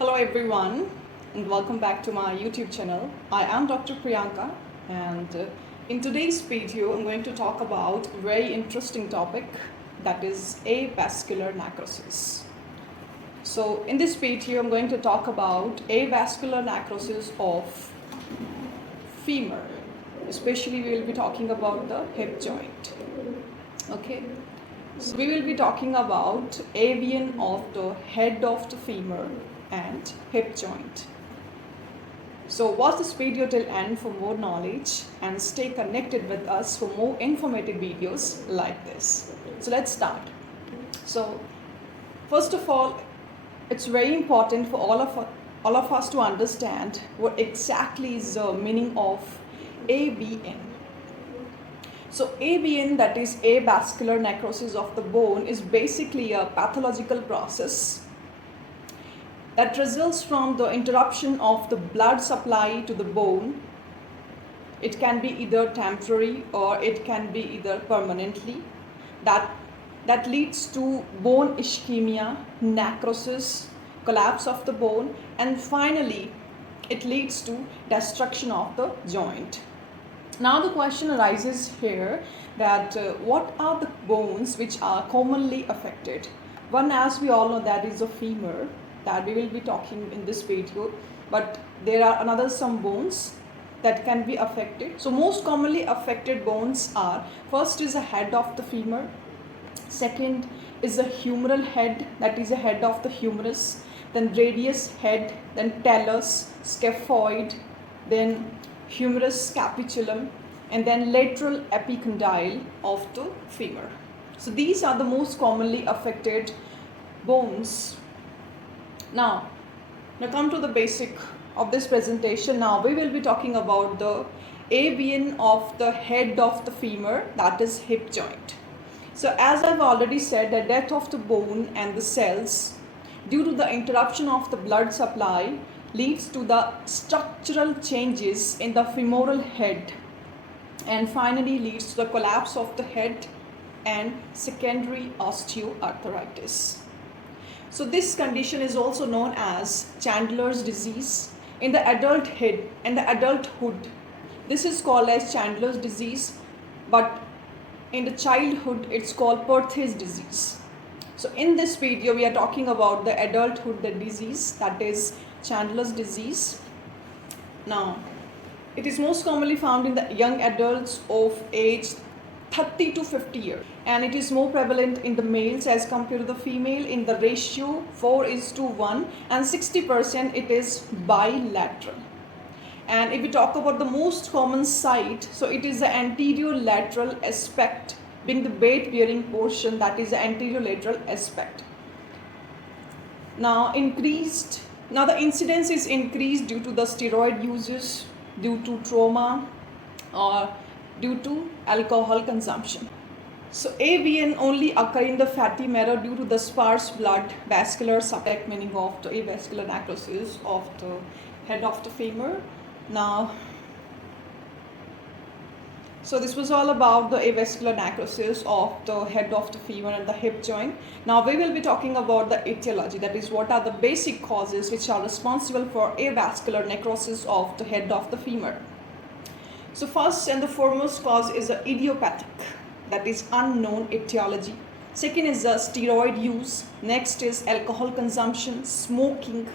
Hello everyone and welcome back to my YouTube channel. I am Dr. Priyanka and in today's video I'm going to talk about a very interesting topic, that is avascular necrosis. So in this video I'm going to talk about avascular necrosis of femur. Especially we will be talking about the hip joint. Okay. So we will be talking about AVN of the head of the femur and hip joint. So watch this video till end for more knowledge and stay connected with us for more informative videos like this. So let's start. So first of all, it's very important for all of us to understand what exactly is the meaning of AVN. So AVN, that is avascular necrosis of the bone, is basically a pathological process that results from the interruption of the blood supply to the bone. It can be either temporary or it can be either permanently. That leads to bone ischemia, necrosis, collapse of the bone, and finally it leads to destruction of the joint. Now the question arises here that what are the bones which are commonly affected? One, as we all know, that is the femur, that we will be talking in this video, but there are another some bones that can be affected. So most commonly affected bones are, first is the head of the femur, second is the humeral head, that is the head of the humerus, then radius head, then talus, scaphoid, then humerus capitulum, and then lateral epicondyle of the femur. So these are the most commonly affected bones. Now come to the basic of this presentation. Now we will be talking about the AVN of the head of the femur, that is hip joint. So as I've already said, the death of the bone and the cells due to the interruption of the blood supply leads to the structural changes in the femoral head and finally leads to the collapse of the head and secondary osteoarthritis. So this condition is also known as Chandler's disease. In the adult head and the adulthood, this is called as Chandler's disease, but in the childhood it's called Perthes disease. So in this video we are talking about the adulthood disease, that is Chandler's disease. Now it is most commonly found in the young adults of age 30 to 50 years, and it is more prevalent in the males as compared to the female in the ratio 4:1, and 60% it is bilateral. And if we talk about the most common site, so it is the anterior lateral aspect, being the weight bearing portion, that is the anterior lateral aspect. Now the incidence is increased due to the steroid uses, due to trauma, or due to alcohol consumption. So AVN only occur in the fatty marrow due to the sparse blood vascular supply, meaning of the avascular necrosis of the head of the femur. Now, so this was all about the avascular necrosis of the head of the femur and the hip joint. Now we will be talking about the etiology, that is what are the basic causes which are responsible for avascular necrosis of the head of the femur. So first and the foremost cause is the idiopathic, that is unknown etiology. Second is the steroid use. Next is alcohol consumption, smoking,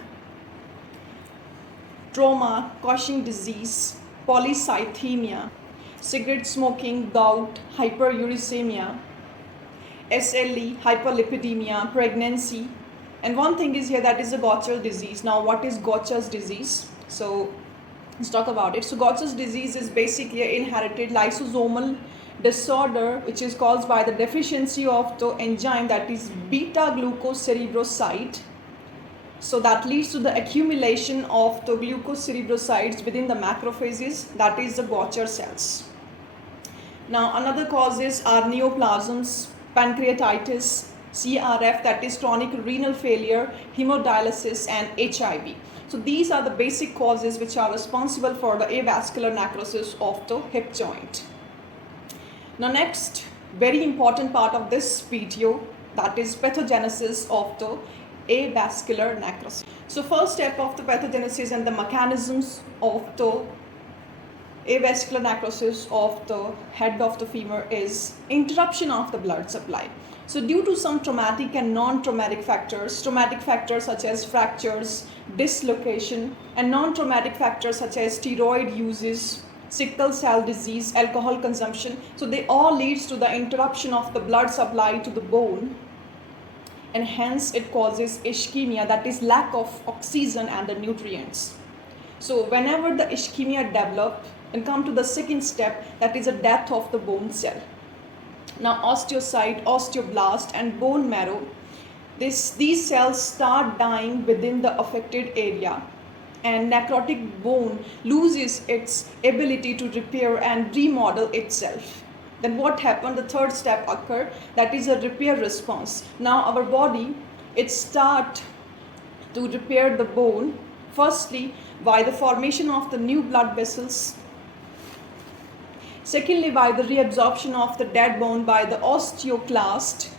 trauma, Cushing disease, polycythemia, cigarette smoking, gout, hyperuricemia, SLE, hyperlipidemia, pregnancy. And one thing is here, that is the Gaucher's disease. Now what is Gaucher's disease? So let's talk about it. So Gaucher's disease is basically an inherited lysosomal disorder which is caused by the deficiency of the enzyme, that is beta glucocerebroside. So that leads to the accumulation of the glucocerebrosides within the macrophages, that is the Gaucher cells. Now another causes are neoplasms, pancreatitis, CRF, that is chronic renal failure, hemodialysis, and HIV. So these are the basic causes which are responsible for the avascular necrosis of the hip joint. Now next, very important part of this video, that is pathogenesis of the avascular necrosis. So first step of the pathogenesis and the mechanisms of the avascular necrosis of the head of the femur is interruption of the blood supply. So due to some traumatic and non-traumatic factors such as fractures, dislocation, and non-traumatic factors such as steroid uses, sickle cell disease, alcohol consumption, so they all leads to the interruption of the blood supply to the bone, and hence it causes ischemia, that is lack of oxygen and the nutrients. So whenever the ischemia develop and come to the second step, that is a death of the bone cell. Now osteocyte, osteoblast and bone marrow, these cells start dying within the affected area, and necrotic bone loses its ability to repair and remodel itself. Then what happened? The third step occur, that is a repair response. Now our body, it start to repair the bone, firstly by the formation of the new blood vessels, secondly by the reabsorption of the dead bone by the osteoclast,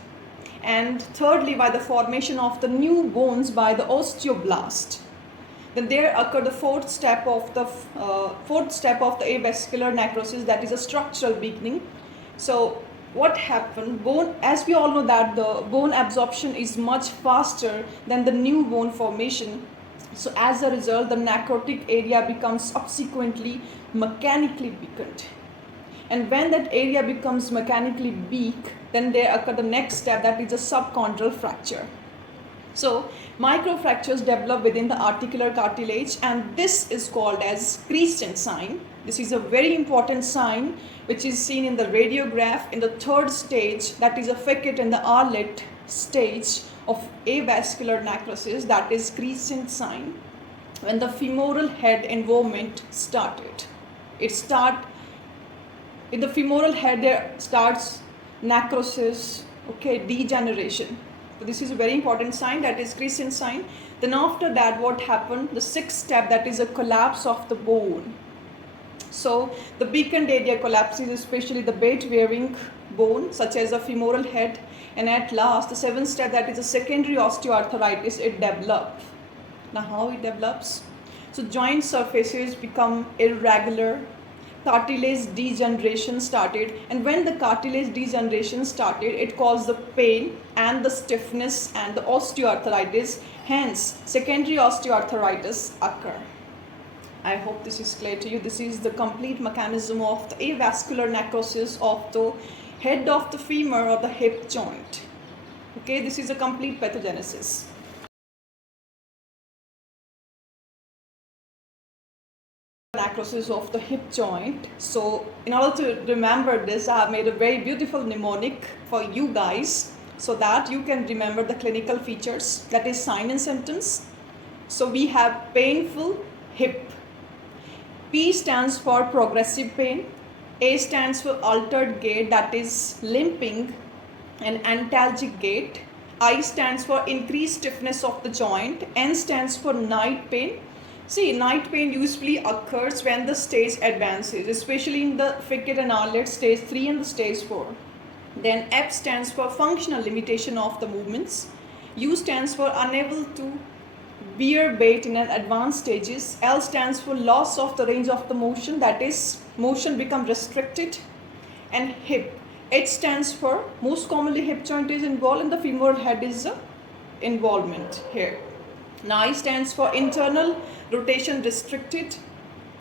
and thirdly by the formation of the new bones by the osteoblast. Then there occur the fourth step of the avascular necrosis, that is a structural weakening. So what happened? Bone, as we all know that the bone absorption is much faster than the new bone formation. So as a result, the necrotic area becomes subsequently mechanically weakened. And when that area becomes mechanically weak, then there occur the next step, that is a subchondral fracture. So microfractures develop within the articular cartilage, and this is called as crescent sign. This is a very important sign which is seen in the radiograph in the third stage, that is a FICAT and the Arlet stage of avascular necrosis, that is crescent sign, when the femoral head involvement started. In the femoral head there starts necrosis, degeneration. So this is a very important sign, that is crescent sign. Then after that, what happened? The sixth step, that is a collapse of the bone. So the weakened area collapses, especially the weight-bearing bone such as the femoral head, and at last the seventh step, that is a secondary osteoarthritis, it develops. Now how it develops? So joint surfaces become irregular, cartilage degeneration started, and when the cartilage degeneration started, it caused the pain and the stiffness and the osteoarthritis, hence secondary osteoarthritis occur. I hope this is clear to you. This is the complete mechanism of the avascular necrosis of the head of the femur or the hip joint. This is a complete pathogenesis. Necrosis of the hip joint. So in order to remember this, I have made a very beautiful mnemonic for you guys so that you can remember the clinical features, that is sign and symptoms. So we have painful hip. P stands for progressive pain. A stands for altered gait, that is limping and antalgic gait. I stands for increased stiffness of the joint. N stands for night pain. See, night pain usually occurs when the stage advances, especially in the FICAT and Arlet stage 3 and the stage 4. Then F stands for functional limitation of the movements. U stands for unable to bear weight in an advanced stages. L stands for loss of the range of the motion, that is motion become restricted. And hip, H stands for most commonly hip joint is involved, and the femoral head is the involvement here. Now I stands for internal rotation restricted.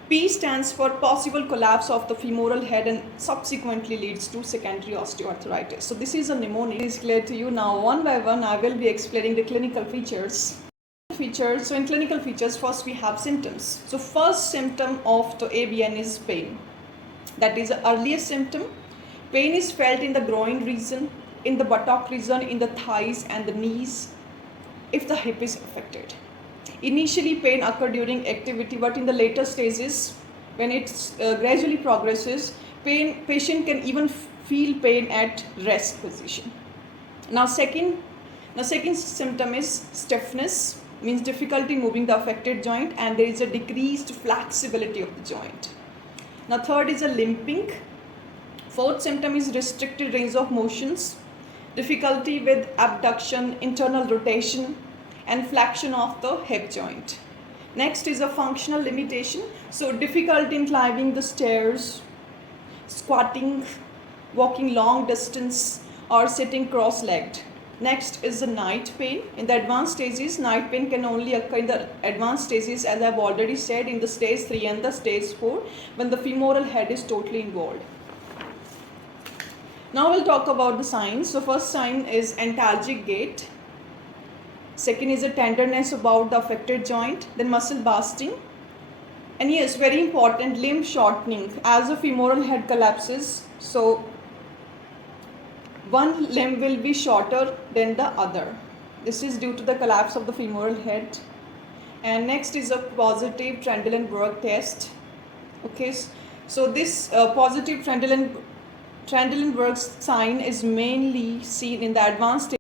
P stands for possible collapse of the femoral head and subsequently leads to secondary osteoarthritis. So this is a mnemonic. It is clear to you. Now one by one I will be explaining the clinical features. So in clinical features, first we have symptoms. So first symptom of the AVN is pain. That is the earliest symptom. Pain is felt in the groin region, in the buttock region, in the thighs and the knees if the hip is affected. Initially pain occurs during activity, but in the later stages, when it gradually progresses, patient can even feel pain at rest position. Now second symptom is stiffness, means difficulty moving the affected joint, and there is a decreased flexibility of the joint. Now third is a limping. Fourth symptom is restricted range of motions, difficulty with abduction, internal rotation, and flexion of the hip joint. Next is a functional limitation, so difficulty in climbing the stairs, squatting, walking long distance, or sitting cross-legged. Next is the night pain. In the advanced stages, night pain can only occur in the advanced stages, as I've already said, in the stage 3 and the stage 4, when the femoral head is totally involved. Now we'll talk about the signs. So first sign is antalgic gait. Second is a tenderness about the affected joint, then muscle bursting. And yes, very important, limb shortening. As the femoral head collapses, so one limb will be shorter than the other. This is due to the collapse of the femoral head. And next is a positive Trendelenburg test. Okay, so this positive Trendelenburg sign is mainly seen in the advanced stage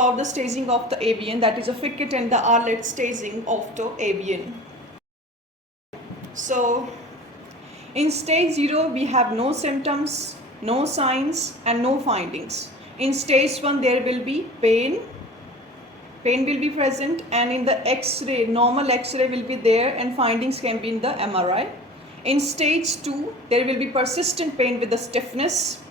of the staging of the AVN, that is a FICAT and the Arlet staging of the AVN. So in stage 0 we have no symptoms, no signs and no findings. In stage 1 there will be pain will be present, and in the X-ray, normal X-ray will be there and findings can be in the MRI. In stage 2 there will be persistent pain with the stiffness,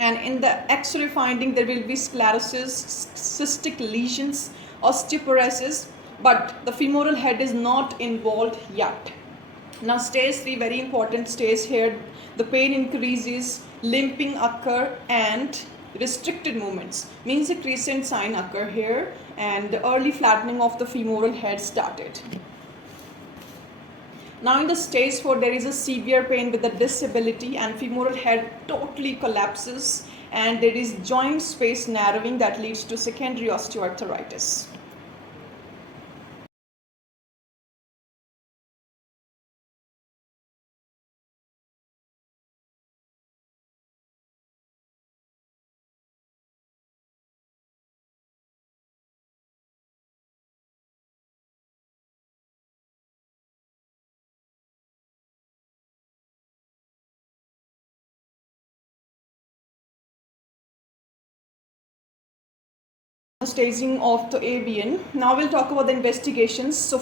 and in the X-ray finding there will be sclerosis, cystic lesions, osteoporosis, but the femoral head is not involved yet. Now stage 3, very important stage here, the pain increases, limping occur and restricted movements, means a crescent sign occur here, and the early flattening of the femoral head started. Now in the stage 4 there is a severe pain with the disability and femoral head totally collapses, and there is joint space narrowing that leads to secondary osteoarthritis. Staging of the AVN. Now we'll talk about the investigations. So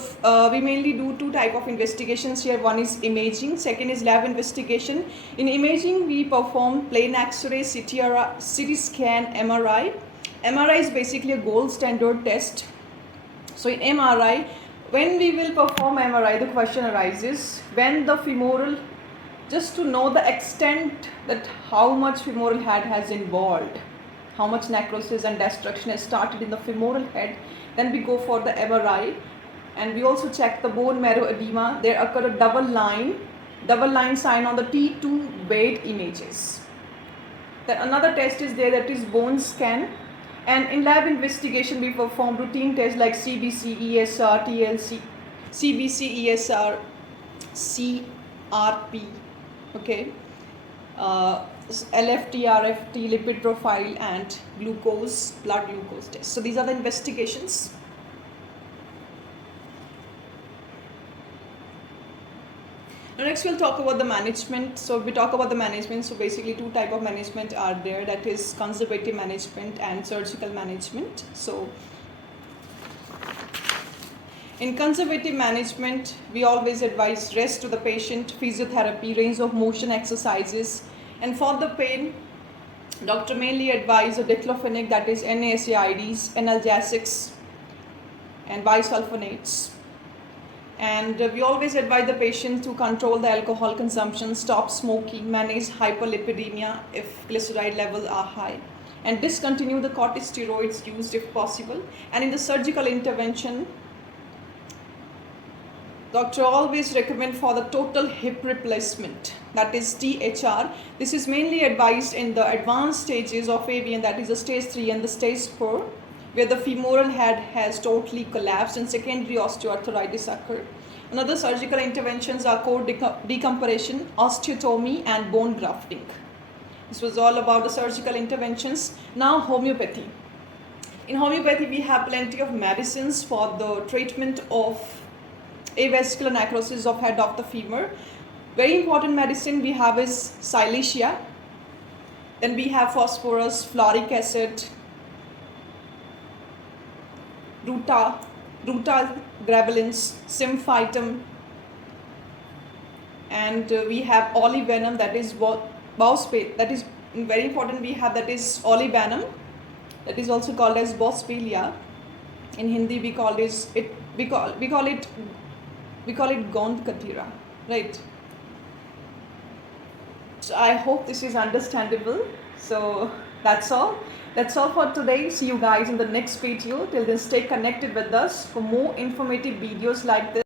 we mainly do two type of investigations here. One is imaging, second is lab investigation. In imaging we perform plain X-ray, CT scan, MRI. MRI is basically a gold standard test. So in MRI, when we will perform MRI, the question arises when the femoral, just to know the extent that how much femoral head has involved, how much necrosis and destruction has started in the femoral head, then we go for the MRI, and we also check the bone marrow edema. There occur a double line sign on the T2 bed images. Then another test is there, that is bone scan, and in lab investigation we perform routine tests like CBC, ESR, TLC, CBC, ESR, CRP, okay, LFT, RFT, lipid profile and glucose, blood glucose test. So these are the investigations. Now next we'll talk about the management. So we talk about the management. So basically two type of management are there, that is conservative management and surgical management. So in conservative management, we always advise rest to the patient, physiotherapy, range of motion exercises, and for the pain, doctor mainly advise a diclofenac, that is NSAIDs, analgesics, and bisulfonates. And we always advise the patient to control the alcohol consumption, stop smoking, manage hyperlipidemia if glyceride levels are high, and discontinue the corticosteroids used if possible. And in the surgical intervention, doctor always recommend for the total hip replacement, that is THR. This is mainly advised in the advanced stages of AVN, that is the stage 3 and the stage 4, where the femoral head has totally collapsed and secondary osteoarthritis occurred. Another surgical interventions are core decompression, osteotomy and bone grafting. This was all about the surgical interventions. Now homeopathy. In homeopathy we have plenty of medicines for the treatment of avascular necrosis of head of the femur. Very important medicine we have is silesia, Then we have phosphorus, floric acid, ruta gravelins, symphytum, and we have olivevenom, that is boswellia. That is very important. We have that is olivevenom, that is also called as boswellia. In Hindi we call it Gond Katira, right? So I hope this is understandable. So that's all for today. See you guys in the next video. Till then, stay connected with us for more informative videos like this.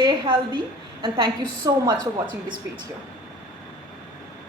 Stay healthy, and thank you so much for watching this video.